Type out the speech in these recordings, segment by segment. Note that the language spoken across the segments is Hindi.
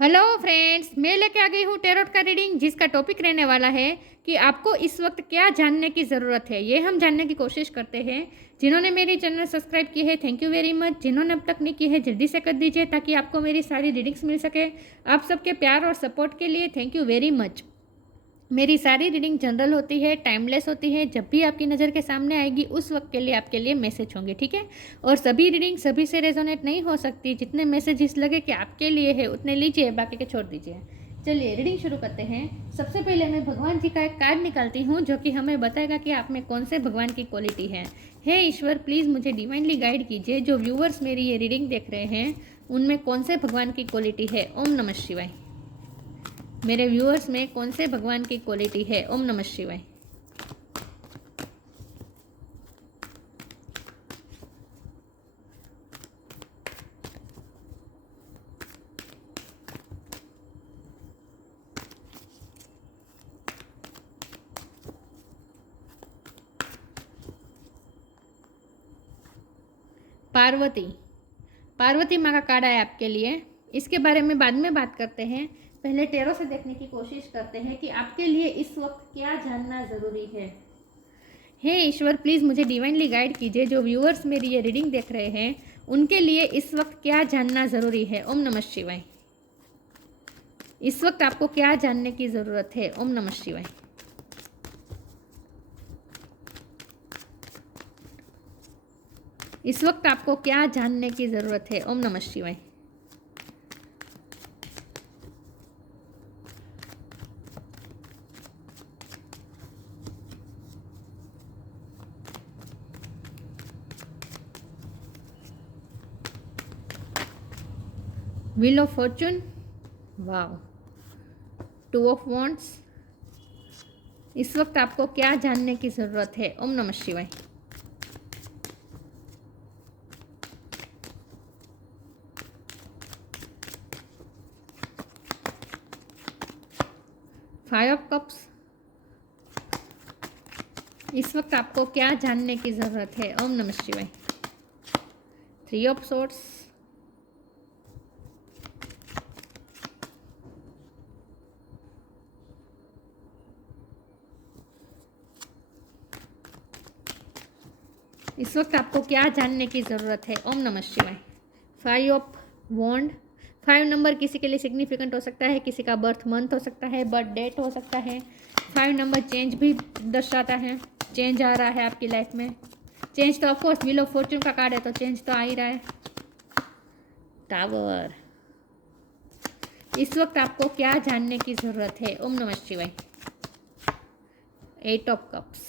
हेलो फ्रेंड्स, मैं लेके आ गई हूँ टेरोट का रीडिंग जिसका टॉपिक रहने वाला है कि आपको इस वक्त क्या जानने की ज़रूरत है। ये हम जानने की कोशिश करते हैं। जिन्होंने मेरी चैनल सब्सक्राइब की है, थैंक यू वेरी मच। जिन्होंने अब तक नहीं की है, जल्दी से कर दीजिए ताकि आपको मेरी सारी रीडिंग्स मिल सके। आप सबके प्यार और सपोर्ट के लिए थैंक यू वेरी मच। मेरी सारी रीडिंग जनरल होती है, टाइमलेस होती है। जब भी आपकी नज़र के सामने आएगी उस वक्त के लिए आपके लिए मैसेज होंगे, ठीक है। और सभी रीडिंग सभी से रेजोनेट नहीं हो सकती। जितने मैसेजेस लगे कि आपके लिए है उतने लीजिए, बाकी के छोड़ दीजिए। चलिए रीडिंग शुरू करते हैं। सबसे पहले मैं भगवान जी का एक कार्ड निकालती हूँ जो कि हमें बताएगा कि आप में कौन से भगवान की क्वालिटी है। हे ईश्वर, प्लीज़ मुझे डिवाइनली गाइड कीजिए। जो व्यूअर्स मेरी ये रीडिंग देख रहे हैं उनमें कौन से भगवान की क्वालिटी है। ओम नमः शिवाय। मेरे व्यूअर्स में कौन से भगवान की क्वालिटी है। ओम नमः शिवाय। पार्वती। पार्वती माँ का कार्ड है आपके लिए। इसके बारे में बाद में बात करते हैं। पहले टेरो से देखने की कोशिश करते हैं कि आपके लिए इस वक्त क्या जानना ज़रूरी है। हे ईश्वर, प्लीज़ मुझे डिवाइनली गाइड कीजिए। जो व्यूअर्स मेरी ये रीडिंग देख रहे हैं उनके लिए इस वक्त क्या जानना ज़रूरी है। ओम नमः शिवाय। इस वक्त आपको क्या जानने की ज़रूरत है। ओम नमः शिवाय। इस वक्त आपको क्या जानने की ज़रूरत है। ओम नमः शिवाय। Wheel of Fortune, wow, two of wands. इस वक्त आपको क्या जानने की ज़रूरत है। ओम नमः शिवाय। Five of cups. इस वक्त आपको क्या जानने की ज़रूरत है। ओम नमः शिवाय। Three of swords. इस वक्त आपको क्या जानने की ज़रूरत है। ओम नमः शिवाय। Five of wand. 5 नंबर किसी के लिए सिग्निफिकेंट हो सकता है, किसी का बर्थ मंथ हो सकता है, बर्थ डेट हो सकता है। 5 नंबर चेंज भी दर्शाता है। चेंज आ रहा है आपकी लाइफ में। चेंज तो ऑफकोर्स व्हील ऑफ फॉर्चून का कार्ड है तो चेंज तो आ ही रहा है। टावर। इस वक्त आपको क्या जानने की ज़रूरत है। ओम नमः शिवाय। 8 of cups.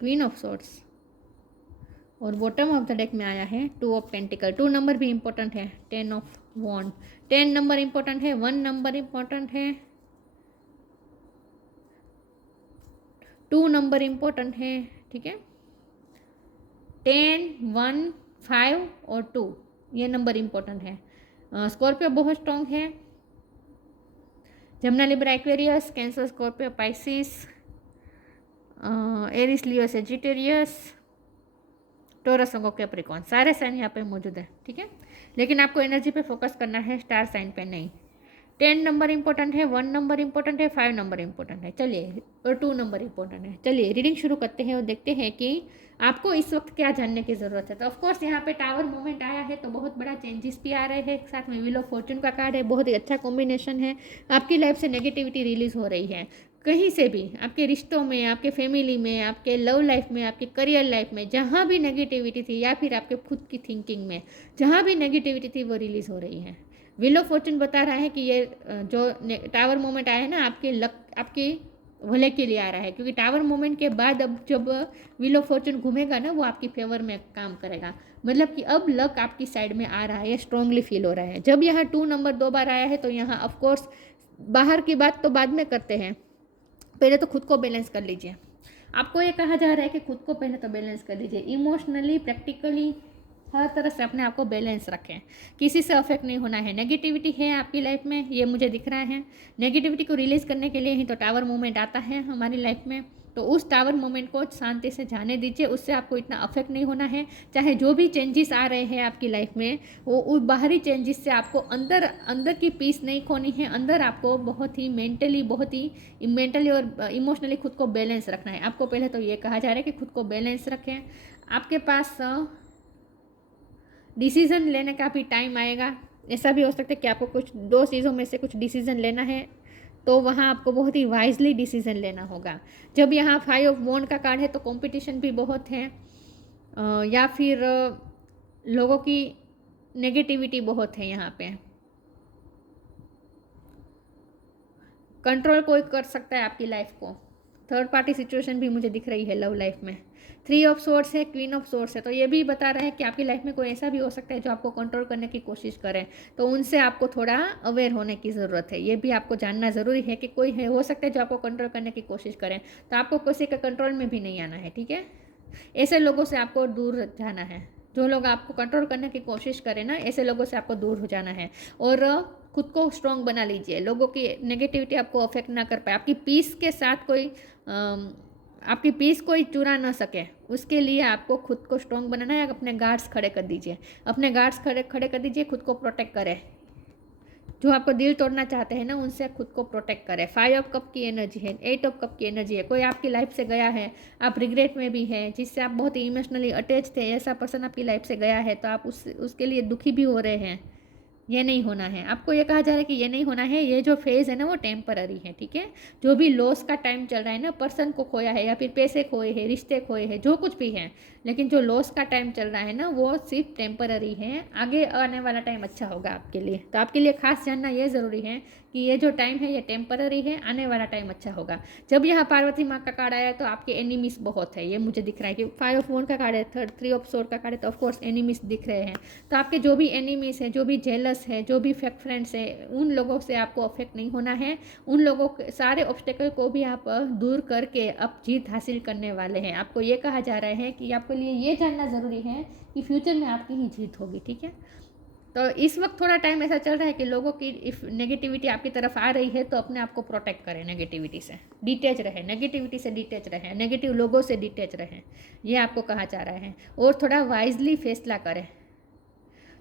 Queen of swords. और बॉटम ऑफ द डेक में आया है 2 ऑफ पेंटिकल। 2 नंबर भी इंपॉर्टेंट है। 10 ऑफ वॉन्ड। 10 नंबर इंपॉर्टेंट है। 1 नंबर इंपॉर्टेंट है। 2 नंबर इंपॉर्टेंट है, ठीक है। 10, 1, 5 और 2 ये नंबर इंपॉर्टेंट है। स्कॉर्पियो बहुत स्ट्रॉन्ग है। जमना, Libra, Aquarius, Cancer, Scorpio, Pisces, Aries, Leo, Sagittarius, Taurus, रंगों, कैप्रिकॉर्न, सारे साइन यहाँ पे मौजूद है, ठीक है। लेकिन आपको एनर्जी पे फोकस करना है, स्टार साइन पे नहीं। 10 नंबर इंपॉर्टेंट है, 1 नंबर इंपॉर्टेंट है, 5 नंबर इंपॉर्टेंट है। चलिए, और 2 नंबर इंपॉर्टेंट है। चलिए रीडिंग शुरू करते हैं और देखते हैं कि आपको इस वक्त क्या जानने की ज़रूरत है। तो ऑफकोर्स यहाँ पे टावर मूवमेंट आया है तो बहुत बड़ा चेंजेस भी आ रहे हैं। साथ में व्हील ऑफ फॉर्चून का कार्ड है, बहुत ही अच्छा कॉम्बिनेशन है। आपकी लाइफ से नेगेटिविटी रिलीज हो रही है। कहीं से भी आपके रिश्तों में, आपके फैमिली में, आपके लव लाइफ में, आपके करियर लाइफ में जहाँ भी नेगेटिविटी थी या फिर आपके खुद की थिंकिंग में जहाँ भी नेगेटिविटी थी वो रिलीज़ हो रही है। व्हील ऑफ फॉर्चून बता रहा है कि ये जो टावर मोमेंट आया है ना, आपके भले के लिए आ रहा है। क्योंकि टावर मोमेंट के बाद अब जब व्हील ऑफ फॉर्चून घूमेगा ना वो आपकी फेवर में काम करेगा। मतलब कि अब लक आपकी साइड में आ रहा है, ये स्ट्रांगली फील हो रहा है। जब यहाँ 2 नंबर 2 बार आया है तो यहाँ ऑफकोर्स बाहर की बात तो बाद में करते हैं, पहले तो खुद को बैलेंस कर लीजिए। आपको ये कहा जा रहा है कि खुद को पहले तो बैलेंस कर लीजिए। इमोशनली, प्रैक्टिकली, हर तरह से अपने आप को बैलेंस रखें। किसी से अफेक्ट नहीं होना है। नेगेटिविटी है आपकी लाइफ में, ये मुझे दिख रहा है। नेगेटिविटी को रिलीज़ करने के लिए ही तो टावर मूवमेंट आता है हमारी लाइफ में। तो उस टावर मोमेंट को शांति से जाने दीजिए, उससे आपको इतना अफेक्ट नहीं होना है। चाहे जो भी चेंजेस आ रहे हैं आपकी लाइफ में, वो बाहरी चेंजेस से आपको अंदर अंदर की पीस नहीं खोनी है। अंदर आपको बहुत ही मेंटली और इमोशनली खुद को बैलेंस रखना है। आपको पहले तो ये कहा जा रहा है कि खुद को बैलेंस रखें। आपके पास डिसीज़न लेने का भी टाइम आएगा। ऐसा भी हो सकता है कि आपको कुछ 2 चीज़ों में से कुछ डिसीज़न लेना है, तो वहाँ आपको बहुत ही वाइजली डिसीज़न लेना होगा। जब यहाँ 5 ऑफ वॉन्ड का कार्ड है तो कंपटीशन भी बहुत है, या फिर लोगों की नेगेटिविटी बहुत है। यहाँ पे कंट्रोल कोई कर सकता है आपकी लाइफ को। थर्ड पार्टी सिचुएशन भी मुझे दिख रही है लव लाइफ में। 3 ऑफ सोर्स है, क्वीन ऑफ सोर्स है, तो ये भी बता रहे हैं कि आपकी लाइफ में कोई ऐसा भी हो सकता है जो आपको कंट्रोल करने की कोशिश करे, तो उनसे आपको थोड़ा अवेयर होने की ज़रूरत है। ये भी आपको जानना ज़रूरी है कि कोई है हो सकता है जो आपको कंट्रोल करने की कोशिश करें, तो आपको किसी के कंट्रोल में भी नहीं आना है, ठीक है। ऐसे लोगों से आपको दूर जाना है। जो लोग आपको कंट्रोल करने की कोशिश करें ना, ऐसे लोगों से आपको दूर हो जाना है। और खुद को स्ट्रॉन्ग बना लीजिए, लोगों की नेगेटिविटी आपको अफेक्ट ना कर पाए। आपकी पीस के साथ आपकी पीस कोई चुरा ना सके, उसके लिए आपको खुद को स्ट्रॉन्ग बनाना है। अपने गार्ड्स खड़े कर दीजिए, अपने गार्ड्स खड़े कर दीजिए, खुद को प्रोटेक्ट करें। जो आपको दिल तोड़ना चाहते हैं ना, उनसे खुद को प्रोटेक्ट करें। 5 ऑफ कप की एनर्जी है, 8 ऑफ कप की एनर्जी है। कोई आपकी लाइफ से गया है, आप रिग्रेट में भी हैं, जिससे आप बहुत ही इमोशनली अटैच थे, ऐसा पर्सन आपकी लाइफ से गया है, तो आप उसके लिए दुखी भी हो रहे हैं। ये नहीं होना है। आपको ये कहा जा रहा है कि ये नहीं होना है। ये जो फेज़ है ना, वो टेम्पररी है, ठीक है। जो भी लॉस का टाइम चल रहा है ना, पर्सन को खोया है या फिर पैसे खोए हैं, रिश्ते खोए हैं, जो कुछ भी है, लेकिन जो लॉस का टाइम चल रहा है ना, वो सिर्फ टेम्पररी है। आगे आने वाला टाइम अच्छा होगा आपके लिए। तो आपके लिए खास जानना ये ज़रूरी है कि ये जो टाइम है ये टेम्पररी है, आने वाला टाइम अच्छा होगा। जब यहाँ पार्वती माँ का कार्ड आया तो आपके एनिमीज बहुत है, ये मुझे दिख रहा है कि 5 ऑफ वॉन्ड का कार्ड है, 3 ऑफ सोर्ड का कार्ड है, तो ऑफकोर्स एनिमीज दिख रहे हैं। तो आपके जो भी एनिमीज हैं, जो भी जेलस है, जो भी फेक फ्रेंड्स है, उन लोगों से आपको अफेक्ट नहीं होना है। उन लोगों के सारे ऑब्स्टेकल को भी आप दूर करके अब जीत हासिल करने वाले हैं। आपको ये कहा जा रहा है कि आपके लिए ये जानना ज़रूरी है कि फ्यूचर में आपकी ही जीत होगी, ठीक है। तो इस वक्त थोड़ा टाइम ऐसा चल रहा है कि लोगों की इफ नेगेटिविटी आपकी तरफ आ रही है तो अपने आप को प्रोटेक्ट करें, नेगेटिविटी से डिटैच रहे, नेगेटिविटी से डिटैच रहे, नेगेटिव लोगों से डिटैच रहें, ये आपको कहा जा रहा है। और थोड़ा वाइजली फैसला करें,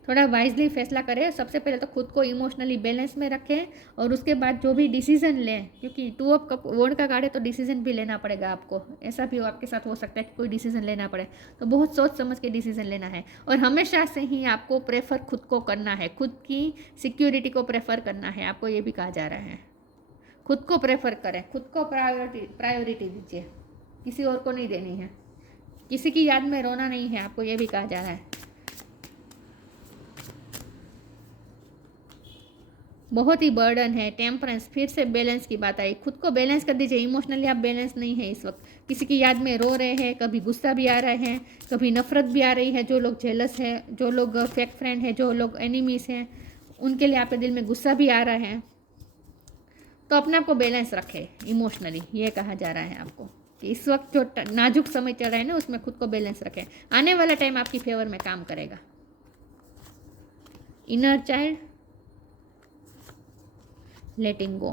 थोड़ा वाइजली फैसला करें। सबसे पहले तो खुद को इमोशनली बैलेंस में रखें, और उसके बाद जो भी डिसीजन लें, क्योंकि 2 ऑफ कप वॉन्ड का कार्ड है तो डिसीजन भी लेना पड़ेगा आपको। ऐसा भी आपके साथ हो सकता है कि कोई डिसीजन लेना पड़े, तो बहुत सोच समझ के डिसीजन लेना है। और हमेशा से ही आपको प्रेफर खुद को करना है, खुद की सिक्योरिटी को प्रेफर करना है। आपको ये भी कहा जा रहा है खुद को प्रेफर करें, खुद को प्रायोरिटी दीजिए, किसी और को नहीं देनी है। किसी की याद में रोना नहीं है, आपको ये भी कहा जा रहा है। बहुत ही बर्डन है, टेम्परेंस, फिर से बैलेंस की बात आई। खुद को बैलेंस कर दीजिए। इमोशनली आप बैलेंस नहीं है इस वक्त, किसी की याद में रो रहे हैं, कभी गुस्सा भी आ रहा है, कभी नफरत भी आ रही है। जो लोग जेलस है, जो लोग फेक फ्रेंड है, जो लोग एनिमीज हैं, उनके लिए आपके दिल में गुस्सा भी आ रहा है। तो अपने आप को बैलेंस रखे इमोशनली, ये कहा जा रहा है आपको कि इस वक्त जो नाजुक समय चल रहा है ना, उसमें खुद को बैलेंस रखें। आने वाला टाइम आपकी फेवर में काम करेगा। इनर चाइल्ड, लेटिंग गो।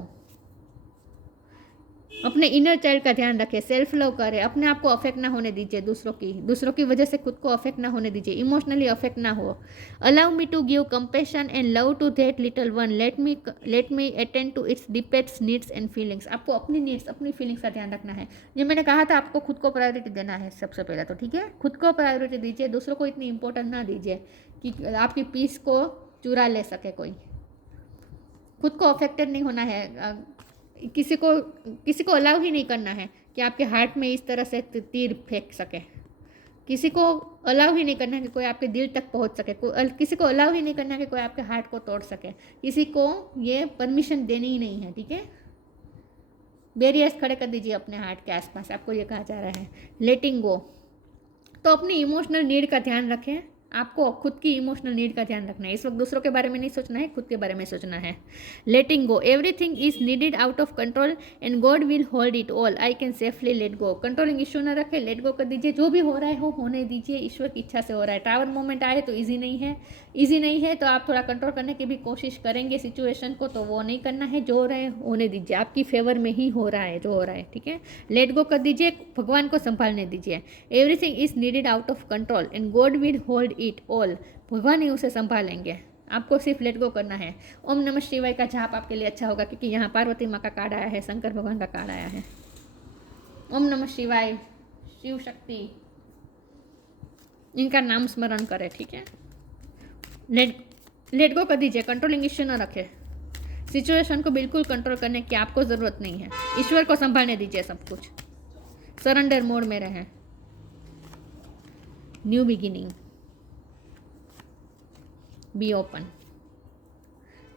अपने इनर चाइल्ड का ध्यान रखें, सेल्फ लव करें, अपने आप को अफेक्ट ना होने दीजिए दूसरों की वजह से खुद को अफेक्ट ना होने दीजिए, इमोशनली अफेक्ट ना हो। Allow me to give compassion and love to that little one, let me attend to its deepest needs and feelings. आपको अपनी नीड्स, अपनी फीलिंग्स का ध्यान रखना है। ये मैंने कहा था आपको खुद को प्रायोरिटी देना है सबसे पहले तो, ठीक है। खुद को प्रायोरिटी दीजिए, दूसरों को इतनी इंपॉर्टेंट ना दीजिए कि आपकी पीस को चुरा ले सके कोई। खुद को अफेक्टेड नहीं होना है, किसी को अलाउ ही नहीं करना है कि आपके हार्ट में इस तरह से तीर फेंक सके। किसी को अलाउ ही नहीं करना है कि कोई आपके दिल तक पहुंच सके। किसी को अलाउ ही नहीं करना है कि कोई आपके हार्ट को तोड़ सके। किसी को ये परमिशन देनी ही नहीं है, ठीक है। बैरियर्स खड़े कर दीजिए अपने हार्ट के आसपास, आपको ये कहा जा रहा है। लेटिंग गो, तो अपनी इमोशनल नीड का ध्यान रखें, आपको खुद की इमोशनल नीड का ध्यान रखना है। इस वक्त दूसरों के बारे में नहीं सोचना है, खुद के बारे में सोचना है। Letting go, everything is needed out of control and God will hold it all, I can safely let go. Controlling issue ना रखे, लेट गो कर दीजिए। जो भी हो रहा है हो होने दीजिए, ईश्वर की इच्छा से हो रहा है। टावर मोमेंट आए तो ईजी नहीं है, ईजी नहीं है तो आप थोड़ा कंट्रोल करने की भी कोशिश करेंगे सिचुएशन को, तो वो नहीं करना है। जो हो रहा है होने दीजिए, आपकी फेवर में ही हो रहा है जो हो रहा है, ठीक है। लेट गो कर दीजिए, भगवान को संभालने दीजिए। Everything is needed out of control and God will hold it all, भगवान ही उसे संभालेंगे, आपको सिर्फ लेट गो करना है। ओम नमः शिवाय का जाप आपके लिए अच्छा होगा, क्योंकि यहाँ पार्वती माँ का कार्ड आया है, शंकर भगवान का कार्ड आया है। ओम नमः शिवाय, शिव शक्ति, इनका नाम स्मरण करें, ठीक है। लेट गो कर दीजिए, कंट्रोलिंग इश्यू न रखे। सिचुएशन को बिल्कुल कंट्रोल करने की आपको ज़रूरत नहीं है, ईश्वर को संभालने दीजिए सब कुछ। सरेंडर मोड में रहें। New beginning, be open,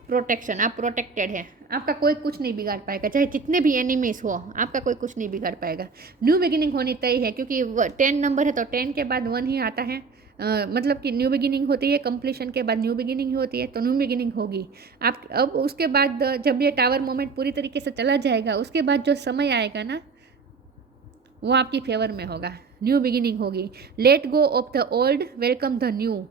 protection, आप प्रोटेक्टेड है, आपका कोई कुछ नहीं बिगाड़ पाएगा, चाहे जितने भी एनिमीज हो, आपका कोई कुछ नहीं बिगाड़ पाएगा। न्यू बिगिनिंग होनी तय है, क्योंकि 10 नंबर है तो 10 के बाद 1 ही आता है। मतलब कि न्यू बिगिनिंग होती है, कंप्लीशन के बाद न्यू बिगिनिंग होती है, तो न्यू बिगिनिंग होगी। आप अब उसके बाद जब ये टावर मोमेंट पूरी तरीके से चला जाएगा, उसके बाद जो समय आएगा ना, वो आपकी फेवर में होगा, न्यू बिगिनिंग होगी। Let go of the old, welcome the new,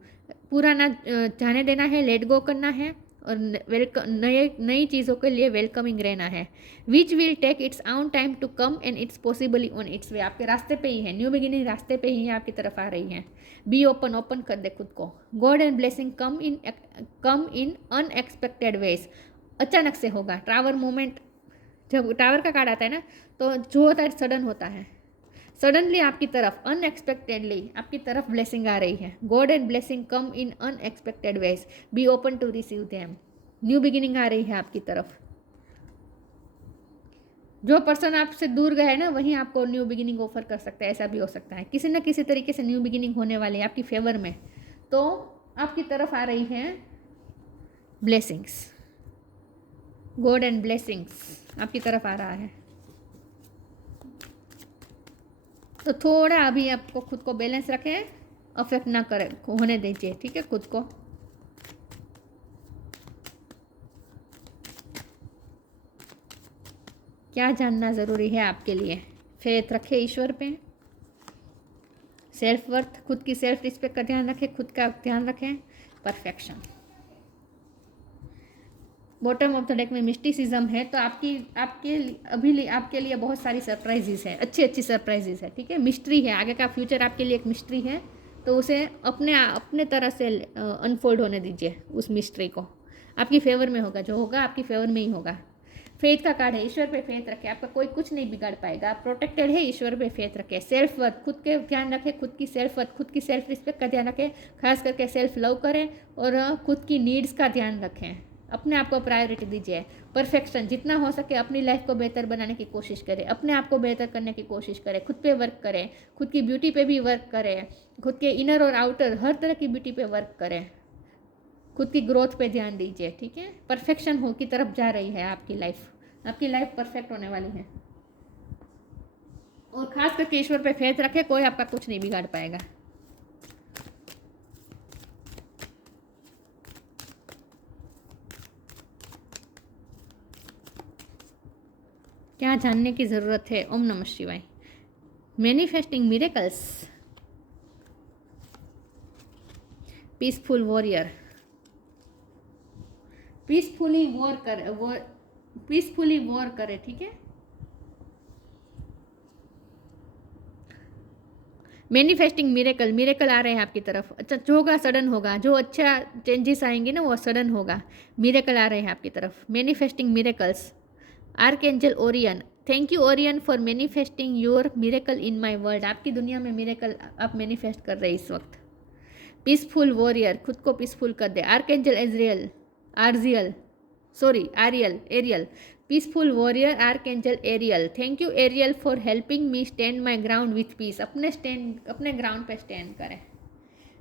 पुराना जाने देना है, लेट गो करना है, और नई चीज़ों के लिए वेलकमिंग रहना है। Which will take its own time to come and it's possibly on its way, आपके रास्ते पे ही है, न्यू बिगिनिंग रास्ते पे ही आपकी तरफ आ रही है। बी ओपन, ओपन कर दे खुद को। God and blessing come in unexpected ways, अचानक से होगा। टावर मोमेंट, जब टावर का कार्ड आता है ना, तो जो होता है सडन होता है, सडनली आपकी तरफ, अनएक्सपेक्टेडली आपकी तरफ ब्लेसिंग आ रही है। God and blessing come in unexpected ways, be open to receive them, new beginning आ रही है आपकी तरफ। जो पर्सन आपसे दूर गए ना, वहीं आपको न्यू बिगिनिंग ऑफर कर सकता है, ऐसा भी हो सकता है। किसी न किसी तरीके से न्यू बिगिनिंग होने वाली है आपकी फेवर में, तो आपकी तरफ आ रही है ब्लेसिंग्स, गॉड एंड ब्लेसिंग्स आपकी तरफ आ रहा है। तो थोड़ा अभी आपको खुद को बैलेंस रखें, अफेक्ट ना करे, होने दीजिए, ठीक है, खुद को। क्या जानना ज़रूरी है आपके लिए? फेथ रखें ईश्वर पे, सेल्फ वर्थ, खुद की सेल्फ रिस्पेक्ट का ध्यान रखें, खुद का ध्यान रखें, perfection. Bottom of the deck में मिस्टिसिज्म है, तो आपके लिए बहुत सारी सरप्राइजेस है, अच्छी अच्छी सरप्राइजेस है, ठीक है। मिस्ट्री है, आगे का फ्यूचर आपके लिए एक मिस्ट्री है, तो उसे अपने तरह से अनफोल्ड होने दीजिए। उस मिस्ट्री को आपकी फेवर में होगा, जो होगा आपकी फेवर में ही होगा। फेथ का कार्ड है, ईश्वर पे फेथ रखें, आपका कोई कुछ नहीं बिगाड़ पाएगा, आप प्रोटेक्टेड है, ईश्वर पे फेथ रखें। सेल्फ वर्थ, खुद के ध्यान रखें, खुद की सेल्फ वर्थ, खुद की सेल्फ रिस्पेक्ट का ध्यान रखें, खास करके सेल्फ लव करें, और खुद की नीड्स का ध्यान रखें, अपने आप को प्रायोरिटी दीजिए। परफेक्शन, जितना हो सके अपनी लाइफ को बेहतर बनाने की कोशिश करें, अपने आप को बेहतर करने की कोशिश करें, खुद पे वर्क करें, खुद की ब्यूटी पे भी वर्क करें, खुद के इनर और आउटर हर तरह की ब्यूटी पे वर्क करें, खुद की ग्रोथ पे ध्यान दीजिए, ठीक है। परफेक्शन हो की तरफ जा रही है आपकी लाइफ परफेक्ट होने वाली है। और खास करके ईश्वर पे फेथ रखें, कोई आपका कुछ नहीं बिगाड़ पाएगा। क्या जानने की ज़रूरत है? ओम नमः शिवाय। Manifesting miracles, peaceful warrior, peacefully war करे, ठीक है। मैनिफेस्टिंग मिरेकल आ रहे हैं आपकी तरफ। अच्छा, जो होगा सडन होगा, जो अच्छा चेंजेस आएंगे ना वो सडन होगा। मिरेकल आ रहे हैं आपकी तरफ, manifesting miracles. Archangel Orion, thank you Orion for manifesting your miracle in my world, आपकी दुनिया में मिरेकल आप मैनिफेस्ट कर रहे हैं इस वक्त। पीसफुल वॉरियर, खुद को पीसफुल कर दे। Archangel Ariel, peaceful warrior archangel Ariel, thank you Ariel for helping me stand my ground with peace, अपने ग्राउंड पे स्टैंड करें।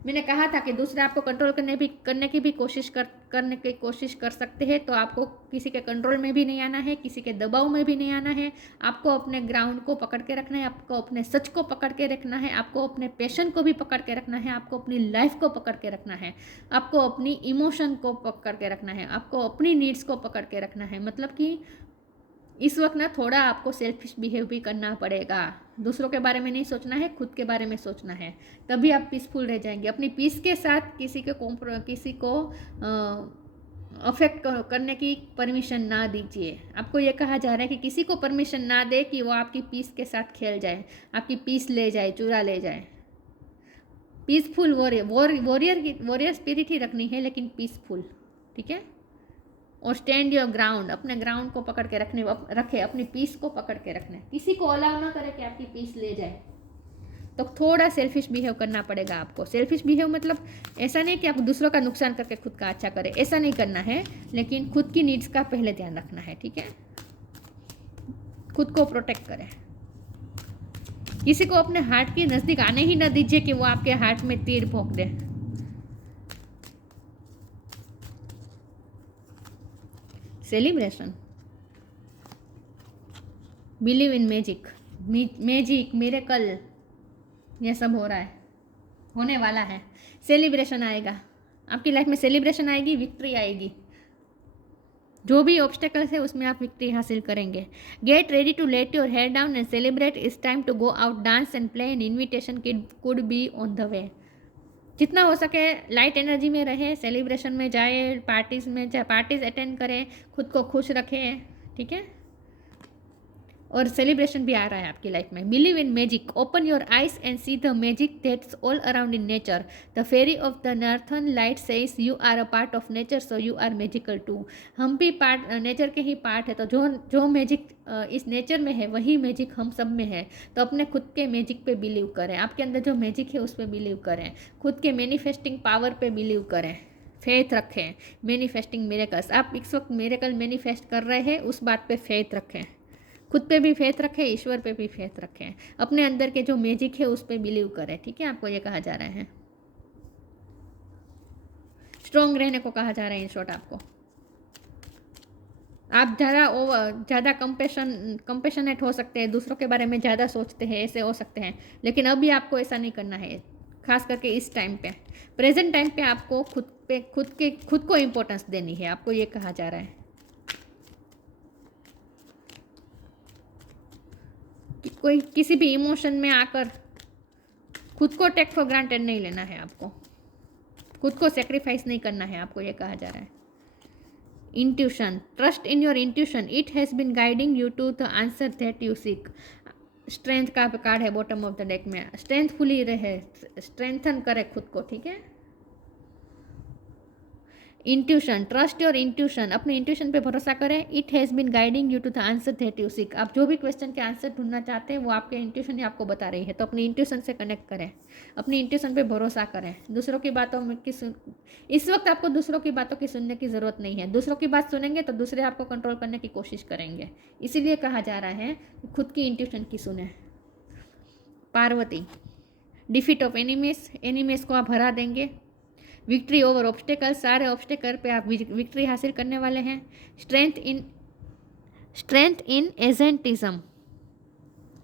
मैंने कहा था कि दूसरे आपको कंट्रोल करने की भी कोशिश कर सकते हैं, तो आपको किसी के कंट्रोल में भी नहीं आना है, किसी के दबाव में भी नहीं आना है। आपको अपने ग्राउंड को पकड़ के रखना है, आपको अपने सच को पकड़ के रखना है, आपको अपने पैशन को भी पकड़ के रखना है, आपको अपनी लाइफ को पकड़ के रखना है, आपको अपनी इमोशन को पकड़ के रखना है, आपको अपनी नीड्स को पकड़ के रखना है। मतलब कि इस वक्त ना थोड़ा आपको सेल्फिश बिहेव भी करना पड़ेगा। दूसरों के बारे में नहीं सोचना है, खुद के बारे में सोचना है, तभी आप पीसफुल रह जाएंगे। अपनी पीस के साथ किसी को अफेक्ट करने की परमिशन ना दीजिए। आपको ये कहा जा रहा है कि किसी को परमिशन ना दे कि वो आपकी पीस के साथ खेल जाए, आपकी पीस ले जाए, चुरा ले जाए। पीसफुल वॉरियर स्पिरिट ही रखनी है, लेकिन पीसफुल, ठीक है। और स्टैंड योर ग्राउंड, अपने ग्राउंड को पकड़ के रखे, अपनी पीस को पकड़ के रखना है। किसी को अलाउ ना करे कि आपकी पीस ले जाए। तो थोड़ा सेल्फिश बिहेव करना पड़ेगा आपको। सेल्फिश बिहेव मतलब ऐसा नहीं कि आप दूसरों का नुकसान करके खुद का अच्छा करें, ऐसा नहीं करना है, लेकिन खुद की नीड्स का पहले ध्यान रखना है, ठीक है। खुद को प्रोटेक्ट करें। किसी को अपने हार्ट के नज़दीक आने ही ना दीजिए कि वो आपके हार्ट में तीर भोंक दे। Celebration, believe in magic, miracle, ये सब हो रहा है, होने वाला है। सेलिब्रेशन आएगा आपकी लाइफ में, सेलिब्रेशन आएगी, विक्ट्री आएगी। जो भी ऑब्स्टेकल्स है उसमें आप विक्ट्री हासिल करेंगे। Get ready to let your head down and celebrate. It's time to go out, dance and play, an invitation could be on the way. जितना हो सके लाइट एनर्जी में रहे, सेलिब्रेशन में जाए, पार्टीज अटेंड करें, खुद को खुश रखें, ठीक है। और सेलिब्रेशन भी आ रहा है आपकी लाइफ में। Believe in magic, open your eyes and see the magic that's all around in nature. The fairy of the northern light says you are a part of nature, so you are magical too. हम भी नेचर के ही पार्ट है, तो जो मैजिक इस नेचर में है वही मैजिक हम सब में है। तो अपने खुद के मैजिक पे बिलीव करें, आपके अंदर जो मैजिक है उस पर बिलीव करें, खुद के मैनिफेस्टिंग पावर पे बिलीव करें, फेथ रखें। मैनिफेस्टिंग मिरेकल्स, आप इस वक्त मिरेकल मैनिफेस्ट कर रहे हैं, उस बात पे फेथ रखें। खुद पे भी फेथ रखें, ईश्वर पे भी फेथ रखें, अपने अंदर के जो मैजिक है उस पर बिलीव करें, ठीक है। आपको ये कहा जा रहा है, स्ट्रॉन्ग रहने को कहा जा रहा है इन शॉर्ट आपको। आप ज़्यादा कंपेशनेट हो सकते हैं, दूसरों के बारे में ज़्यादा सोचते हैं, ऐसे हो सकते हैं, लेकिन अभी आपको ऐसा नहीं करना है। खास करके इस टाइम पे, प्रेजेंट टाइम पे आपको खुद को इम्पोर्टेंस देनी है, आपको ये कहा जा रहा है। कोई किसी भी इमोशन में आकर खुद को टेक फॉर ग्रांटेड नहीं लेना है, आपको खुद को सेक्रीफाइस नहीं करना है, आपको ये कहा जा रहा है। Intuition, trust in your intuition, it has been guiding you to the answer that you seek. Strength का कार्ड है बॉटम ऑफ द डेक में, स्ट्रेंथफुली रहे, स्ट्रेंथन करे खुद को, ठीक है। इंट्यूशन, ट्रस्ट योर इंट्यूशन, अपने इंट्यूशन पे भरोसा करें। It has been guiding you to the answer that you seek, आप जो भी क्वेश्चन के आंसर ढूंढना चाहते हैं वो आपके इंट्यूशन ही आपको बता रही है, तो अपनी इंट्यूशन से कनेक्ट करें, अपनी इंट्यूशन पे भरोसा करें। दूसरों की बातों में इस वक्त आपको दूसरों की बातों की सुनने की ज़रूरत नहीं है। दूसरों की बात सुनेंगे तो दूसरे आपको कंट्रोल करने की कोशिश करेंगे, इसीलिए कहा जा रहा है खुद की इंट्यूशन की सुने। पार्वती, डिफीट ऑफ एनिमीज को आप हरा देंगे। विक्ट्री ओवर ऑब्स्टेकल, सारे ऑब्स्टेकल पे आप विक्ट्री हासिल करने वाले हैं। स्ट्रेंथ इन एजेंटिज्म,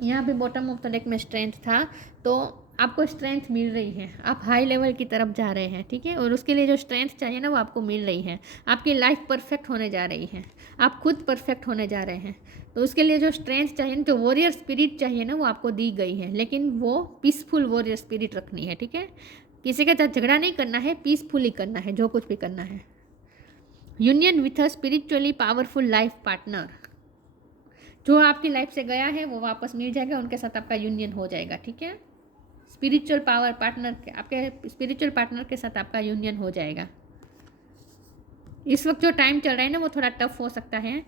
यहाँ भी बॉटम ऑफ द डेक में स्ट्रेंथ था, तो आपको स्ट्रेंथ मिल रही है, आप हाई लेवल की तरफ जा रहे हैं, ठीक है। और उसके लिए जो स्ट्रेंथ चाहिए ना वो आपको मिल रही है। आपकी लाइफ परफेक्ट होने जा रही है, आप खुद परफेक्ट होने जा रहे हैं, तो उसके लिए जो स्ट्रेंथ चाहिए, जो वॉरियर स्पिरिट चाहिए ना वो आपको दी गई है, लेकिन वो पीसफुल वॉरियर स्पिरिट रखनी है, ठीक है। किसी के साथ झगड़ा नहीं करना है, पीसफुली करना है जो कुछ भी करना है। Union with a spiritually powerful life partner, जो आपकी लाइफ से गया है वो वापस मिल जाएगा, उनके साथ आपका यूनियन हो जाएगा, ठीक है। स्पिरिचुअल पार्टनर, आपके स्पिरिचुअल पार्टनर के साथ आपका यूनियन हो जाएगा। इस वक्त जो टाइम चल रहा है ना वो थोड़ा टफ हो सकता है।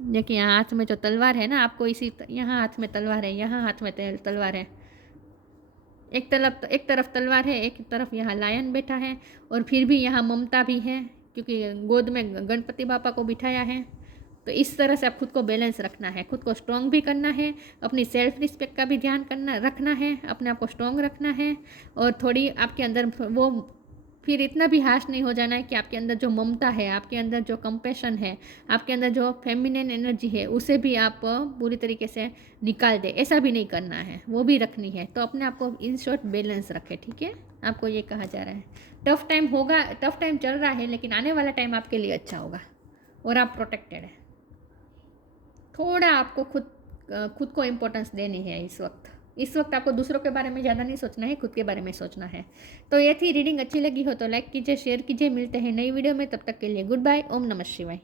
देखिए यहाँ हाथ में जो तलवार है ना, आपको यहाँ हाथ में तलवार है, यहाँ हाथ में तलवार है। एक तरफ तलवार है, एक तरफ यहाँ लायन बैठा है, और फिर भी यहाँ ममता भी है, क्योंकि गोद में गणपति बापा को बिठाया है। तो इस तरह से आप खुद को बैलेंस रखना है, खुद को स्ट्रॉन्ग भी करना है, अपनी सेल्फ रिस्पेक्ट का भी ध्यान रखना है, अपने आप को स्ट्रॉन्ग रखना है। और थोड़ी आपके अंदर वो फिर इतना भी हाश नहीं हो जाना है कि आपके अंदर जो ममता है, आपके अंदर जो कंपैशन है, आपके अंदर जो फेमिनिन एनर्जी है, उसे भी आप पूरी तरीके से निकाल दे, ऐसा भी नहीं करना है, वो भी रखनी है। तो अपने आप को इन शॉर्ट बैलेंस रखें, ठीक है। आपको ये कहा जा रहा है टफ टाइम होगा, टफ टाइम चल रहा है, लेकिन आने वाला टाइम आपके लिए अच्छा होगा और आप प्रोटेक्टेड है। थोड़ा आपको खुद को इम्पोर्टेंस देनी है इस वक्त आपको दूसरों के बारे में ज़्यादा नहीं सोचना है, खुद के बारे में सोचना है। तो ये थी रीडिंग, अच्छी लगी हो तो लाइक कीजिए, शेयर कीजिए। मिलते हैं नई वीडियो में, तब तक के लिए गुड बाय। ओम नमः शिवाय।